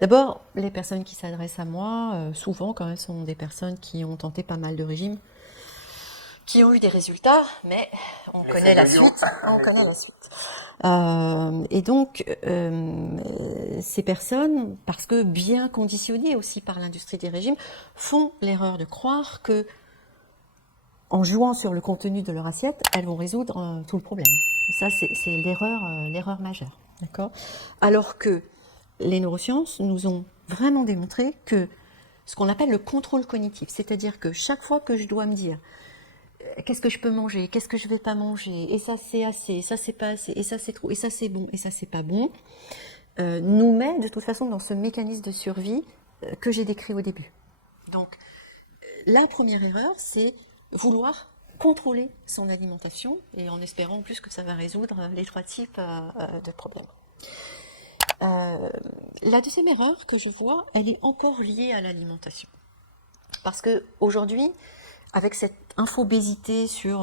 D'abord, les personnes qui s'adressent à moi, souvent quand même, sont des personnes qui ont tenté pas mal de régimes, qui ont eu des résultats, mais on connaît la suite. On connaît la suite. Et donc, ces personnes, parce que bien conditionnées aussi par l'industrie des régimes, font l'erreur de croire que, en jouant sur le contenu de leur assiette, elles vont résoudre tout le problème. Ça, c'est l'erreur majeure, d'accord? Alors que les neurosciences nous ont vraiment démontré que ce qu'on appelle le contrôle cognitif, c'est-à-dire que chaque fois que je dois me dire qu'est-ce que je peux manger, qu'est-ce que je vais pas manger, et ça c'est assez, ça c'est pas assez, et ça c'est trop, et ça c'est bon, et ça c'est pas bon, nous met de toute façon dans ce mécanisme de survie que j'ai décrit au début. Donc, la première erreur, c'est vouloir contrôler son alimentation, et en espérant en plus que ça va résoudre les trois types de problèmes. La deuxième erreur que je vois, elle est encore liée à l'alimentation. Parce que aujourd'hui, avec cette infobésité sur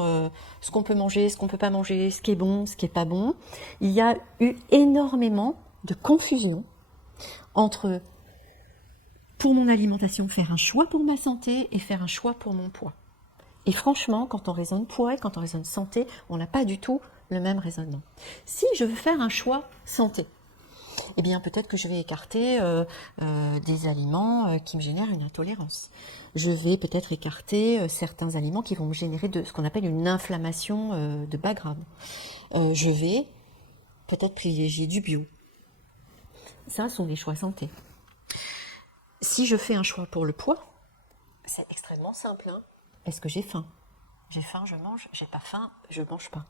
ce qu'on peut manger, ce qu'on ne peut pas manger, ce qui est bon, ce qui n'est pas bon, il y a eu énormément de confusion entre, pour mon alimentation, faire un choix pour ma santé et faire un choix pour mon poids. Et franchement, quand on raisonne poids et quand on raisonne santé, on n'a pas du tout le même raisonnement. Si je veux faire un choix santé, eh bien peut-être que je vais écarter des aliments qui me génèrent une intolérance. Je vais peut-être écarter certains aliments qui vont me générer ce qu'on appelle une inflammation de bas grade. Je vais peut-être privilégier du bio. Ça sont des choix santé. Si je fais un choix pour le poids, c'est extrêmement simple. Est-ce que j'ai faim? J'ai faim, je mange. J'ai pas faim, je mange pas.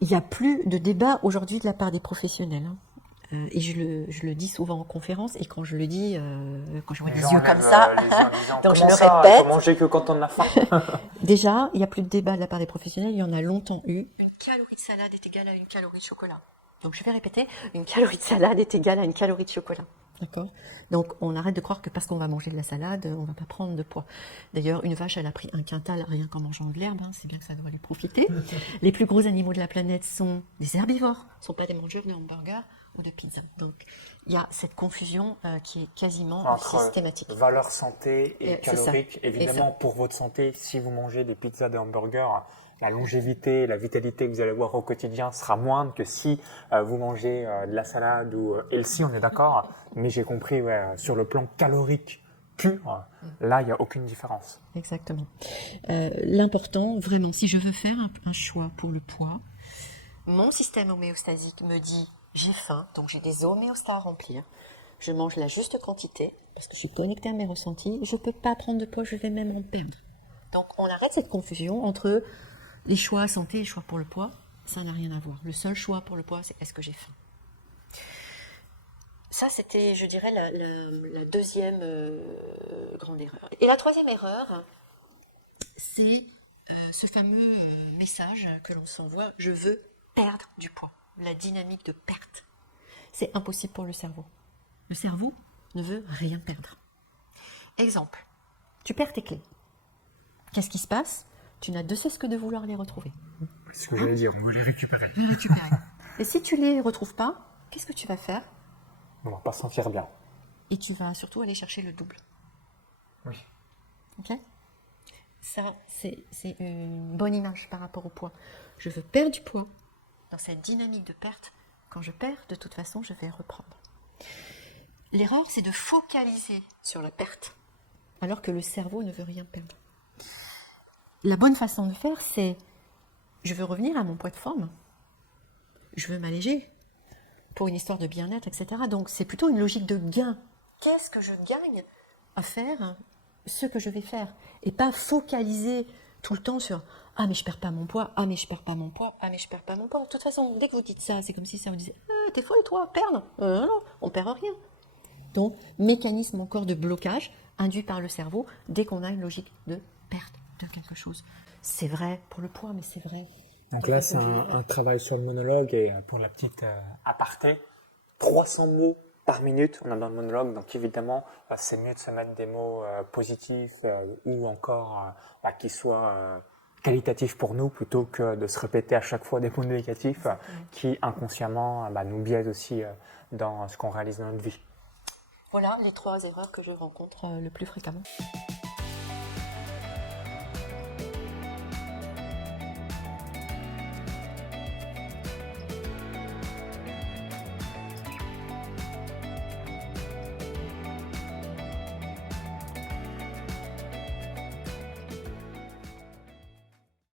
Il n'y a plus de débat aujourd'hui de la part des professionnels. Et je le dis souvent en conférence, et quand je le dis, quand je vois des yeux comme ça, donc je le répète. Il faut manger que quand on a faim. Déjà, il n'y a plus de débat de la part des professionnels, il y en a longtemps eu. Une calorie de salade est égale à une calorie de chocolat. Donc je vais répéter, une calorie de salade est égale à une calorie de chocolat. D'accord? Donc on arrête de croire que parce qu'on va manger de la salade, on ne va pas prendre de poids. D'ailleurs, une vache, elle a pris un quintal rien qu'en mangeant de l'herbe, c'est bien que ça doit lui profiter. Les plus gros animaux de la planète sont des herbivores, ne sont pas des mangeurs de hamburgers ou de pizza. Donc il y a cette confusion qui est quasiment entre systématique. Valeur santé et calorique. Évidemment, pour votre santé, si vous mangez des pizzas, des hamburgers, la longévité, la vitalité que vous allez avoir au quotidien sera moindre que si vous mangez de la salade ou healthy, on est d'accord. Mais j'ai compris, sur le plan calorique pur, là, il n'y a aucune différence. Exactement. L'important, vraiment, si je veux faire un choix pour le poids, mon système homéostasique me dit j'ai faim, donc j'ai des homéostats à remplir. Je mange la juste quantité, parce que je suis connectée à mes ressentis. Je ne peux pas prendre de poids, je vais même en perdre. Donc on arrête cette confusion entre les choix santé et les choix pour le poids. Ça n'a rien à voir. Le seul choix pour le poids, c'est est-ce que j'ai faim. Ça, c'était, je dirais, la deuxième grande erreur. Et la troisième erreur, c'est ce fameux message que l'on s'envoie, je veux perdre du poids. La dynamique de perte. C'est impossible pour le cerveau. Le cerveau ne veut rien perdre. Exemple, tu perds tes clés. Qu'est-ce qui se passe? Tu n'as de cesse que de vouloir les retrouver. C'est ce que j'allais dire, on va les récupérer. Et si tu ne les retrouves pas, qu'est-ce que tu vas faire? On va pas se sentir bien. Et tu vas surtout aller chercher le double. Oui. Ok? Ça, c'est une bonne image par rapport au poids. Je veux perdre du poids. Dans cette dynamique de perte, quand je perds, de toute façon, je vais reprendre. L'erreur, c'est de focaliser sur la perte, alors que le cerveau ne veut rien perdre. La bonne façon de faire, c'est je veux revenir à mon poids de forme. Je veux m'alléger pour une histoire de bien-être, etc. Donc, c'est plutôt une logique de gain. Qu'est-ce que je gagne à faire ce que je vais faire? Et pas focaliser tout le temps sur « Ah, mais je perds pas mon poids, ah, mais je perds pas mon poids, ah, mais je perds pas mon poids. » De toute façon, dès que vous dites ça, c'est comme si ça vous disait « Ah, t'es folle toi, perdre !» Non, on perd rien. Donc, mécanisme encore de blocage induit par le cerveau dès qu'on a une logique de perte de quelque chose. C'est vrai pour le poids, mais c'est vrai. Donc là, c'est un travail sur le monologue, et pour la petite aparté, 300 mots par minute, on a dans le monologue, donc évidemment, c'est mieux de se mettre des mots positifs ou encore qui soient qualitatif pour nous plutôt que de se répéter à chaque fois des mots négatifs qui inconsciemment nous biaisent aussi dans ce qu'on réalise dans notre vie. Voilà les 3 erreurs que je rencontre le plus fréquemment.